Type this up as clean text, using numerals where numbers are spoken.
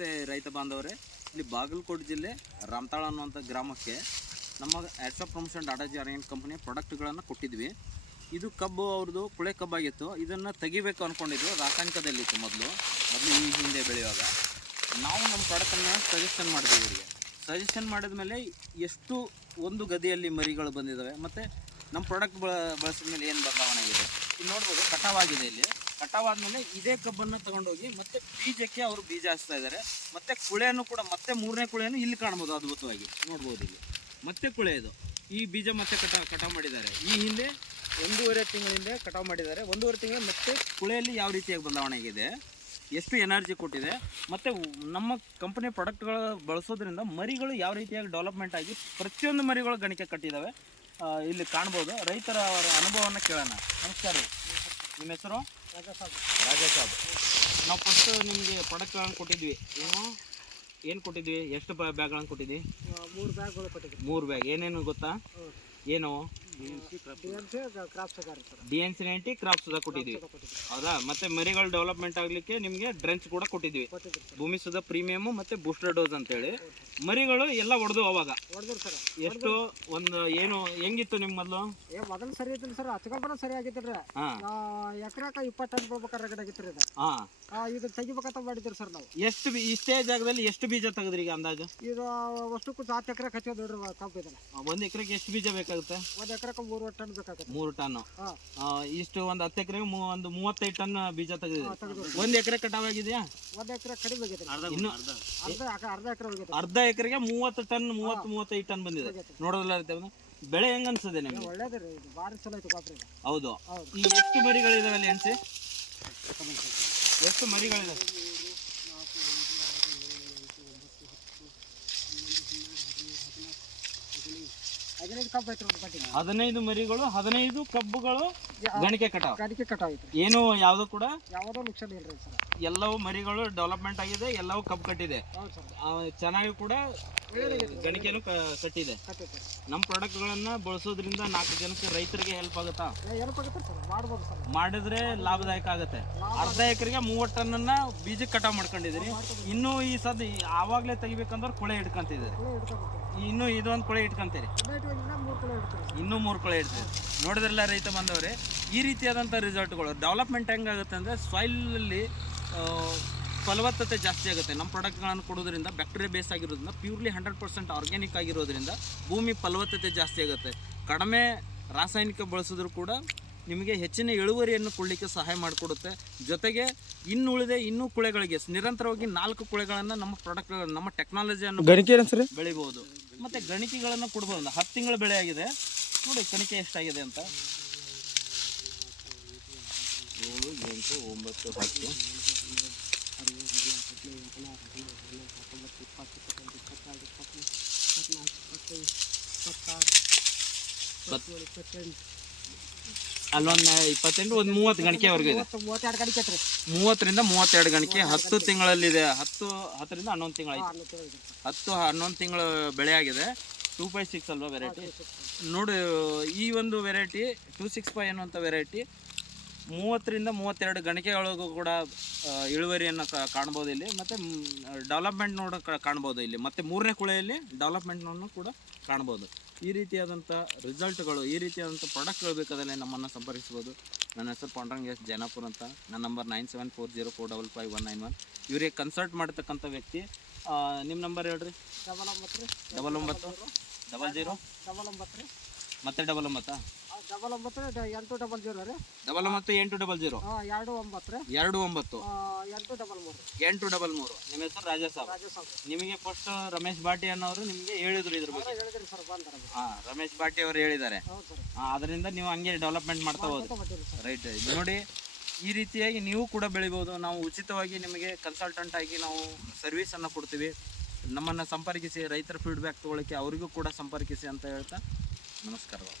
ನಮಸ್ತೆ ರೈತ ಬಾಂಧವರೇ, ಇಲ್ಲಿ ಬಾಗಲಕೋಟೆ ಜಿಲ್ಲೆ ರಾಮತಾಳ ಅನ್ನುವಂಥ ಗ್ರಾಮಕ್ಕೆ ನಮ್ಮ ಆ್ಯಡ್ಸ್ ಪ್ರಮೋಷನ್ ಡಾಟಾಜಿ ಆರ್ಗ್ಯಾನಿಕ್ ಕಂಪನಿಯ ಪ್ರಾಡಕ್ಟ್ಗಳನ್ನು ಕೊಟ್ಟಿದ್ವಿ. ಇದು ಕಬ್ಬು ಅವ್ರದ್ದು ಕುಳೆ ಕಬ್ಬಾಗಿತ್ತು. ಇದನ್ನು ತೆಗಿಬೇಕು ಅಂದ್ಕೊಂಡಿದ್ದು ರಾಸಾಯನಿಕದಲ್ಲಿತ್ತು ಮೊದಲು ಈ ಹಿಂದೆ ಬೆಳೆಯುವಾಗ. ನಾವು ನಮ್ಮ ಪ್ರಾಡಕ್ಟನ್ನು ಸಜೆಷನ್ ಮಾಡಿದ್ವಿ ಇವರಿಗೆ. ಸಜೆಷನ್ ಮಾಡಿದ ಮೇಲೆ ಎಷ್ಟು ಒಂದು ಗದಿಯಲ್ಲಿ ಮರಿಗಳು ಬಂದಿದ್ದಾವೆ ಮತ್ತು ನಮ್ಮ ಪ್ರಾಡಕ್ಟ್ ಬಳಸಿದ ಮೇಲೆ ಏನು ಬದಲಾವಣೆ ಆಗಿದೆ ಇಲ್ಲಿ ನೋಡ್ಬೋದು. ಕಟಾವಾಗಿದೆ. ಇಲ್ಲಿ ಕಟಾವಾದ್ಮೇಲೆ ಇದೇ ಕಬ್ಬನ್ನು ತಗೊಂಡೋಗಿ ಮತ್ತೆ ಬೀಜಕ್ಕೆ ಅವರು ಬೀಜ ಹಚ್ತಾ ಇದ್ದಾರೆ. ಮತ್ತೆ ಕುಳೆಯನ್ನು ಕೂಡ ಮತ್ತೆ ಮೂರನೇ ಕುಳೆಯನ್ನು ಇಲ್ಲಿ ಕಾಣ್ಬೋದು, ಅದ್ಭುತವಾಗಿ ನೋಡ್ಬೋದು. ಇಲ್ಲಿ ಮತ್ತೆ ಕುಳೆ ಇದು ಈ ಬೀಜ ಮತ್ತೆ ಕಟಾವು ಮಾಡಿದ್ದಾರೆ. ಈ ಹಿಂದೆ 1.5 ತಿಂಗಳ ಹಿಂದೆ ಕಟಾವು ಮಾಡಿದ್ದಾರೆ. 1.5 ತಿಂಗಳ ಮತ್ತೆ ಕುಳೆಯಲ್ಲಿ ಯಾವ ರೀತಿಯಾಗಿ ಬದಲಾವಣೆ ಆಗಿದೆ, ಎಷ್ಟು ಎನರ್ಜಿ ಕೊಟ್ಟಿದೆ, ಮತ್ತು ನಮ್ಮ ಕಂಪನಿ ಪ್ರಾಡಕ್ಟ್ಗಳು ಬಳಸೋದ್ರಿಂದ ಮರಿಗಳು ಯಾವ ರೀತಿಯಾಗಿ ಡೆವಲಪ್ಮೆಂಟ್ ಆಗಿ ಪ್ರತಿಯೊಂದು ಮರಿಗಳು ಗಣಿಕೆ ಕಟ್ಟಿದ್ದಾವೆ ಇಲ್ಲಿ ಕಾಣ್ಬೋದು. ರೈತರ ಅವರ ಅನುಭವವನ್ನು ಕೇಳೋಣ. ನಮಸ್ಕಾರ ರೀ, ನಿಮ್ಮ ಹೆಸರು? ರಾಜಾ ಸಾಬ್. ನಾವು ಫಸ್ಟ್ ನಿಮಗೆ ಪ್ರಾಡಕ್ಟ್ಗಳನ್ನು ಕೊಟ್ಟಿದ್ವಿ. ಏನು ಕೊಟ್ಟಿದ್ವಿ? ಎಷ್ಟು ಬ್ಯಾಗ್ಗಳನ್ನು ಕೊಟ್ಟಿದ್ವಿ? 3 ಬ್ಯಾಗ್ಗಳು ಕೊಟ್ಟಿದ್ವಿ. 3 ಬ್ಯಾಗ್. ಏನೇನು ಗೊತ್ತಾ? ಏನು? DNC 90 ಕ್ರಾಪ್ ಸುಧಾ ಕೊಟ್ಟಿದ್ವಿ, ಹೌದಾ? ಮತ್ತೆ ಮರಿಗಳು ಡೆವಲಪ್ಮೆಂಟ್ ಆಗಲಿಕ್ಕೆ ನಿಮಗೆ ಡ್ರೆಂಚ್ ಕೂಡ ಕೊಟ್ಟಿದ್ವಿ. ಭೂಮಿ ಸುಧಾ ಪ್ರೀಮಿಯಮ್ ಮತ್ತೆ ಬೂಸ್ಟರ್ ಡೋಸ್ ಅಂತೇಳಿ. ಮರಿಗಳು ಎಲ್ಲ ಹೊಡೆದು ಅವಾಗ ಎಷ್ಟು ಒಂದು ಏನು ಹೆಂಗಿತ್ತು ನಿಮ್ಮ ಮೊದಲು? ಮೊದಲು ಸರಿ ಇತ್ತು ಸರ್, ಹಚ್ಕೊಂಡ್ರೆ ಸರಿ ಆಗಿತ್ತು. ಎಕರೆಕ 20 ಟನ್ ಹೋಗ್ಬೇಕಾದ್ರೆ ಆಗಿತ್ತು. ಇದು ತೆಗಿಬೇಕಂತ ಮಾಡಿದ್ರಿ ಸರ್ ನಾವು. ಎಷ್ಟು ಈ ಸ್ಟೇಜ್ ಜಾಗದಲ್ಲಿ ಎಷ್ಟು ಬೀಜ ತೆಗೆದ್ರಿ ಈಗ ಅಂದಾಜು? ಇದು ಅಷ್ಟಕ್ಕೂ 7 ಎಕರೆ ಹಚ್ಚೋದು ನೋಡ್ರಿ ಕಬ್ಬು ಇದನ್ನ. 1 ಎಕರೆಗೆ ಎಷ್ಟು ಬೀಜ ಬೇಕಾಗುತ್ತೆ? 1 ಎಕರೆಗೆ 3 ಟನ್ ಬೇಕಾಗುತ್ತೆ. 3 ಟನ್. ಇಷ್ಟು ಒಂದು 10 ಎಕರೆಗೆ ಒಂದು 35 ಟನ್ ಬೀಜ ತೆಗೆದಿದೆ. 1 ಎಕರೆ ಕಟಾವಾಗಿದೆಯಾ? 1 ಎಕರೆ ಕಡಿಮೆ ಆಗಿದೆ. ಇನ್ನು ಅರ್ಧ ಎಕರೆ ಹೋಗಿದೆ. ಅರ್ಧ ಎಕರೆಗೆ 30 ಟನ್ 35 ಟನ್ ಬಂದಿದೆ. ನೋಡೋದಿಲ್ಲ ಬೆಳೆ ಹೆಂಗ ಅನ್ಸದೆ ನಿಮ್ಗೆ? ಒಳ್ಳೇದ್ರಿ, ಇದು ಭಾರಿ ಚಲೋ ಐತೆ ಗೊಬ್ಬರ. ಹೌದು. ಈ ಎಷ್ಟು ಮರಿಗಳಿದಾವೆ ಅಲ್ಲಿ ಎಣ್ಸಿ? ಎಷ್ಟು ಮರಿಗಳಿದಾವೆ? 15 ಕಬ್ಬು ಐತ್ರಿ. 15 ಮರಿಗಳು, 15 ಕಬ್ಬುಗಳು ಗಣಿಕೆ ಕಟಾವ್. ಏನು ಯಾವ್ದು ಕೂಡ ಯಾವುದೋ ನುಕ್ಸಾನ ಇಲ್ರಿ ಸರ್. ಎಲ್ಲವೂ ಮರಿಗಳು ಡೆವಲಪ್ಮೆಂಟ್ ಆಗಿದೆ, ಎಲ್ಲವೂ ಕಬ್ಬು ಕಟ್ಟಿದೆ. ಚೆನ್ನಾಗಿ ಕೂಡ ಗಣಿಕೆನೂ ಕಟ್ಟಿದೆ. ನಮ್ಮ ಪ್ರಾಡಕ್ಟ್ಗಳನ್ನ ಬಳಸೋದ್ರಿಂದ 4 ಜನಕ್ಕೆ ರೈತರಿಗೆ ಹೆಲ್ಪ್ ಆಗುತ್ತಾ? ಮಾಡಿದ್ರೆ ಲಾಭದಾಯಕ ಆಗುತ್ತೆ. ಅರ್ಧ ಎಕರೆಗೆ 30 ಟನ್ನನ್ನ ಬೀಜಕ್ಕೆ ಕಟಾವ್ ಮಾಡ್ಕೊಂಡಿದ್ದೀರಿ. ಇನ್ನೂ ಈ ಸದ್ ಆವಾಗಲೇ ತೆಗಿಬೇಕಂದ್ರೆ ಕುಳೆ ಇಟ್ಕೊಂತಿದ್ದೀರಿ. ಇನ್ನೂ ಇದೊಂದು ಕುಳೆ ಇಟ್ಕೊಂತೀರಿ, ಇನ್ನೂ 3 ಕುಳೆ ಇಡ್ತೀರಿ. ನೋಡಿದ್ರಲ್ಲ ರೈತ ಬಂದವ್ರೆ, ಈ ರೀತಿಯಾದಂಥ ರಿಸಲ್ಟ್ಗಳು. ಡೆವಲಪ್ಮೆಂಟ್ ಹೆಂಗಾಗುತ್ತೆ ಅಂದರೆ ಸಾಯಿಲಲ್ಲಿ ಫಲವತ್ತತೆ ಜಾಸ್ತಿ ಆಗುತ್ತೆ. ನಮ್ಮ ಪ್ರಾಡಕ್ಟ್ಗಳನ್ನು ಕೊಡೋದ್ರಿಂದ ಬ್ಯಾಕ್ಟೀರಿಯಾ ಬೇಸ್ ಆಗಿರೋದ್ರಿಂದ, ಪ್ಯೂರ್ಲಿ 100% ಆರ್ಗ್ಯಾನಿಕ್ ಆಗಿರೋದ್ರಿಂದ ಭೂಮಿ ಫಲವತ್ತತೆ ಜಾಸ್ತಿ ಆಗುತ್ತೆ. ಕಡಿಮೆ ರಾಸಾಯನಿಕ ಬಳಸಿದ್ರು ಕೂಡ ನಿಮಗೆ ಹೆಚ್ಚಿನ ಇಳುವರಿಯನ್ನು ಕೊಡಲಿಕ್ಕೆ ಸಹಾಯ ಮಾಡಿಕೊಡುತ್ತೆ. ಜೊತೆಗೆ ಇನ್ನೂ ಕುಳೆಗಳಿಗೆ ನಿರಂತರವಾಗಿ 4 ಕುಳೆಗಳನ್ನು ನಮ್ಮ ಪ್ರಾಡಕ್ಟ್ಗಳು, ನಮ್ಮ ಟೆಕ್ನಾಲಜಿಯನ್ನು ಬೆಳಿಬೋದು. ಮತ್ತು ಗಣಿಕೆಗಳನ್ನು ಕೊಡ್ಬೋದು. 10 ತಿಂಗಳ ಬೆಳೆ ಆಗಿದೆ ನೋಡಿ, ಕಣಿಕೆ ಎಷ್ಟಾಗಿದೆ ಅಂತ. 7, 8, 9, 10. ಅಲ್ಲೊಂದು 28, ಒಂದು 30 ಗಣಿಕೆವರೆಗೂ ಇದೆ. 30ರಿಂದ 32 ಗಣಿಕೆ 10 ತಿಂಗಳಲ್ಲಿದೆ. 10ರಿಂದ 11 ತಿಂಗಳಾಯ್ತು. 10-11 ತಿಂಗಳ ಬೆಳೆ ಆಗಿದೆ. 256 ಅಲ್ವಾ ವೆರೈಟಿ? ನೋಡಿ, ಈ ಒಂದು ವೆರೈಟಿ 265 ಅನ್ನುವಂಥ ವೆರೈಟಿ 30ರಿಂದ 32 ಗಣಿಕೆಗಳಿಗೂ ಕೂಡ ಇಳುವರಿಯನ್ನು ಕಾಣ್ಬೋದು ಇಲ್ಲಿ. ಮತ್ತು ಡೆವಲಪ್ಮೆಂಟ್ ಕಾಣ್ಬೋದು ಇಲ್ಲಿ. ಮತ್ತು 3ನೇ ಕುಳೆಯಲ್ಲಿ ಡೆವಲಪ್ಮೆಂಟ್ನನ್ನು ಕೂಡ ಕಾಣ್ಬೋದು. ಈ ರೀತಿಯಾದಂಥ ರಿಸಲ್ಟ್ಗಳು, ಈ ರೀತಿಯಾದಂಥ ಪ್ರಾಡಕ್ಟ್ಗಳು ಬೇಕಾದರೆ ನಮ್ಮನ್ನು ಸಂಪರ್ಕಿಸ್ಬೋದು. ನನ್ನ ಹೆಸರು ಪಾಂಡ್ರಂಗ್ ಎಸ್ ಜೈನಾಪುರ್ ಅಂತ. ನನ್ನ ನಂಬರ್ 9740455191. ಇವರಿಗೆ ಕನ್ಸಲ್ಟ್ ಮಾಡತಕ್ಕಂಥ ವ್ಯಕ್ತಿ. ನಿಮ್ಮ ನಂಬರ್ ಹೇಳ್ರಿ. 99 00 99 ಮತ್ತೆ 99 800 ರೀ. 99 800 29 833. ನಿಮ್ಮ ಹೆಸರು ರಾಜಾ ಸಾಬ್. ನಿಮಗೆ ಫಸ್ಟ್ ರಮೇಶ್ ಭಾಟಿ ಅನ್ನೋರು ನಿಮಗೆ ಹೇಳಿದ್ರು ಇದ್ರ ಬಗ್ಗೆ. ರಮೇಶ್ ಭಾಟಿ ಅವರು ಹೇಳಿದ್ದಾರೆ. ಅದರಿಂದ ನೀವು ಹಂಗೆ ಡೆವಲಪ್ಮೆಂಟ್ ಮಾಡ್ತಾ ಹೋದ್ರಿ. ರೈಟ್. ನೋಡಿ, ಈ ರೀತಿಯಾಗಿ ನೀವು ಕೂಡ ಬೆಳಿಬೋದು. ನಾವು ಉಚಿತವಾಗಿ ನಿಮಗೆ ಕನ್ಸಲ್ಟೆಂಟ್ ಆಗಿ ನಾವು ಸರ್ವಿಸನ್ನು ಕೊಡ್ತೀವಿ. ನಮ್ಮನ್ನು ಸಂಪರ್ಕಿಸಿ, ರೈತರ ಫೀಡ್ಬ್ಯಾಕ್ ತೊಗೊಳಕ್ಕೆ ಅವರಿಗೂ ಕೂಡ ಸಂಪರ್ಕಿಸಿ ಅಂತ ಹೇಳ್ತಾ ನಮಸ್ಕಾರಗಳು.